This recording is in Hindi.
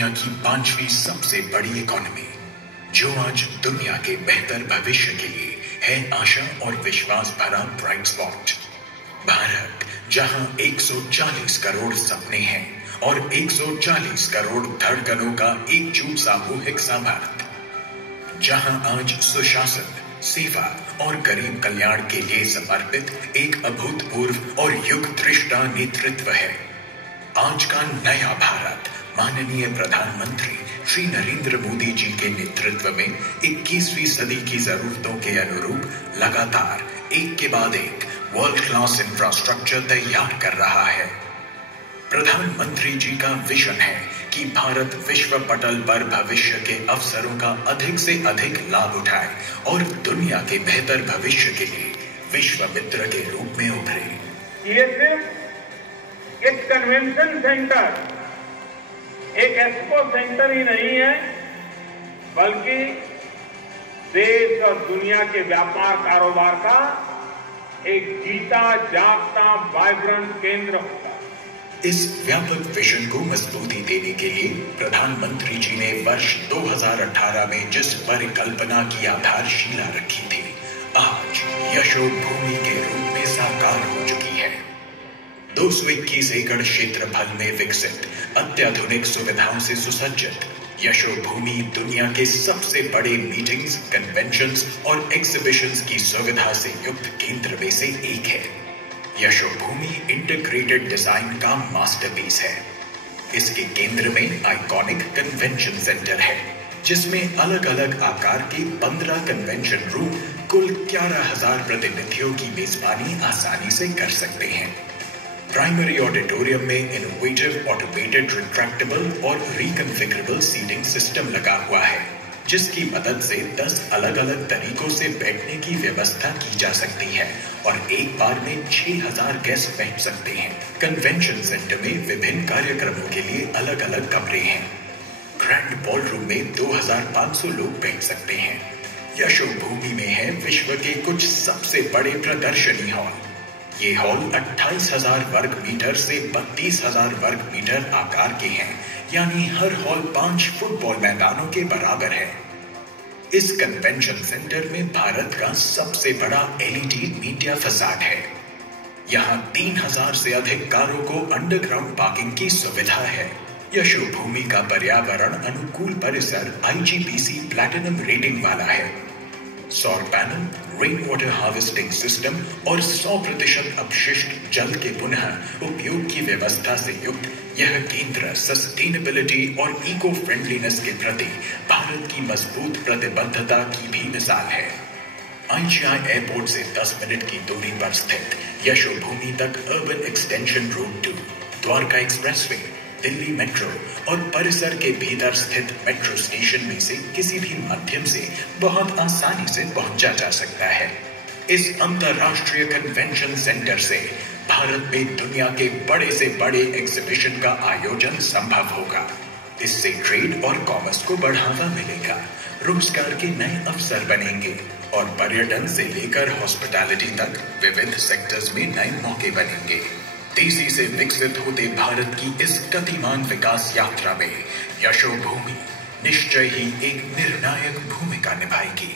दुनिया की 5वीं सबसे बड़ी इकोनॉमी, जो आज दुनिया के बेहतर भविष्य के लिए है आशा और विश्वास भरा ब्राइट स्पॉट। भारत, जहां 140 करोड़ सपने हैं और 140 करोड़ धड़कनों का एकजुट सामूहिक सामर्थ्य, जहां आज सुशासन, सेवा और गरीब कल्याण के लिए समर्पित एक अभूतपूर्व और युग दृष्टा नेतृत्व है। आज का नया भारत माननीय प्रधानमंत्री श्री नरेंद्र मोदी जी के नेतृत्व में 21वीं सदी की जरूरतों के अनुरूप लगातार एक के बाद एक वर्ल्ड क्लास इंफ्रास्ट्रक्चर तैयार कर रहा है। प्रधानमंत्री जी का विजन है कि भारत विश्व पटल पर भविष्य के अवसरों का अधिक से अधिक लाभ उठाए और दुनिया के बेहतर भविष्य के लिए विश्व मित्र के रूप में उभरे। ये सिर्फ एक कन्वेंशन सेंटर, एक एक्सपो सेंटर ही नहीं है, बल्कि देश और दुनिया के व्यापार कारोबार का एक जीता जागता वाइब्रेंट केंद्र होता है। इस व्यापक विजन को मजबूती देने के लिए प्रधानमंत्री जी ने वर्ष 2018 में जिस परिकल्पना की आधारशिला रखी थी, आज यशोभूमि के रूप में साकार हो चुकी है। 221 एकड़ क्षेत्रफल में विकसित अत्याधुनिक सुविधाओं से सुसज्जित यशोभूमि दुनिया के सबसे बड़े मीटिंग्स, कन्वेंशंस और एग्जीबिशंस की सुविधा से युक्त केंद्र में से एक है। यशोभूमि इंटीग्रेटेड डिजाइन का मास्टरपीस है। इसके केंद्र में आइकॉनिक कन्वेंशन सेंटर है, जिसमें अलग अलग आकार के 15 कन्वेंशन रूम कुल 11,000 प्रतिनिधियों की मेजबानी आसानी से कर सकते हैं। प्राइमरी ऑडिटोरियम में इनोवेटिव ऑटोमेटेड रिट्रैक्टेबल और रिकन्फिगरेबल सीटिंग सिस्टम लगा हुआ है, जिसकी मदद से 10 अलग अलग तरीकों से बैठने की व्यवस्था की जा सकती है और एक बार में 6,000 गेस्ट बैठ सकते हैं। कन्वेंशन सेंटर में विभिन्न कार्यक्रमों के लिए अलग अलग कमरे हैं। ग्रैंड बॉलरूम में 2,500 लोग बैठ सकते हैं। यशोभूमि में है विश्व के कुछ सबसे बड़े प्रदर्शनी हॉल। ये हॉल 28,000 वर्ग मीटर से 32,000 वर्ग मीटर आकार के हैं, यानी हर हॉल 5 फुटबॉल मैदानों के बराबर है। इस कन्वेंशन सेंटर में भारत का सबसे बड़ा एलईडी मीडिया फसाड है। यहाँ 3,000 से अधिक कारों को अंडरग्राउंड पार्किंग की सुविधा है। यशोभूमि का पर्यावरण अनुकूल परिसर IGBC प्लैटिनम रेटिंग वाला है। सौर panel, rain water harvesting system और 100% अपशिष्ट जल के पुनः उपयोग की व्यवस्था से युक्त यह केंद्र सस्टेनेबिलिटी और इको फ्रेंडलीनेस के प्रति भारत की मजबूत प्रतिबद्धता की भी मिसाल है। IGI एयरपोर्ट से 10 मिनट की दूरी पर स्थित यशोभूमि तक urban extension road 2, Dwarka expressway, Delhi metro और परिसर के भीतर स्थित मेट्रो स्टेशन में से किसी भी माध्यम से बहुत आसानी से पहुंचा जा सकता है। इस अंतरराष्ट्रीय कन्वेंशन सेंटर से भारत में दुनिया के बड़े से बड़े एग्जीबिशन का आयोजन संभव होगा। इससे ट्रेड और कॉमर्स को बढ़ावा मिलेगा, रोजगार के नए अवसर बनेंगे और पर्यटन से लेकर हॉस्पिटैलिटी तक विविध सेक्टर्स में नए मौके बनेंगे। तेजी से विकसित होते भारत की इस गतिमान विकास यात्रा में यशोभूमि निश्चय ही एक निर्णायक भूमिका निभाएगी।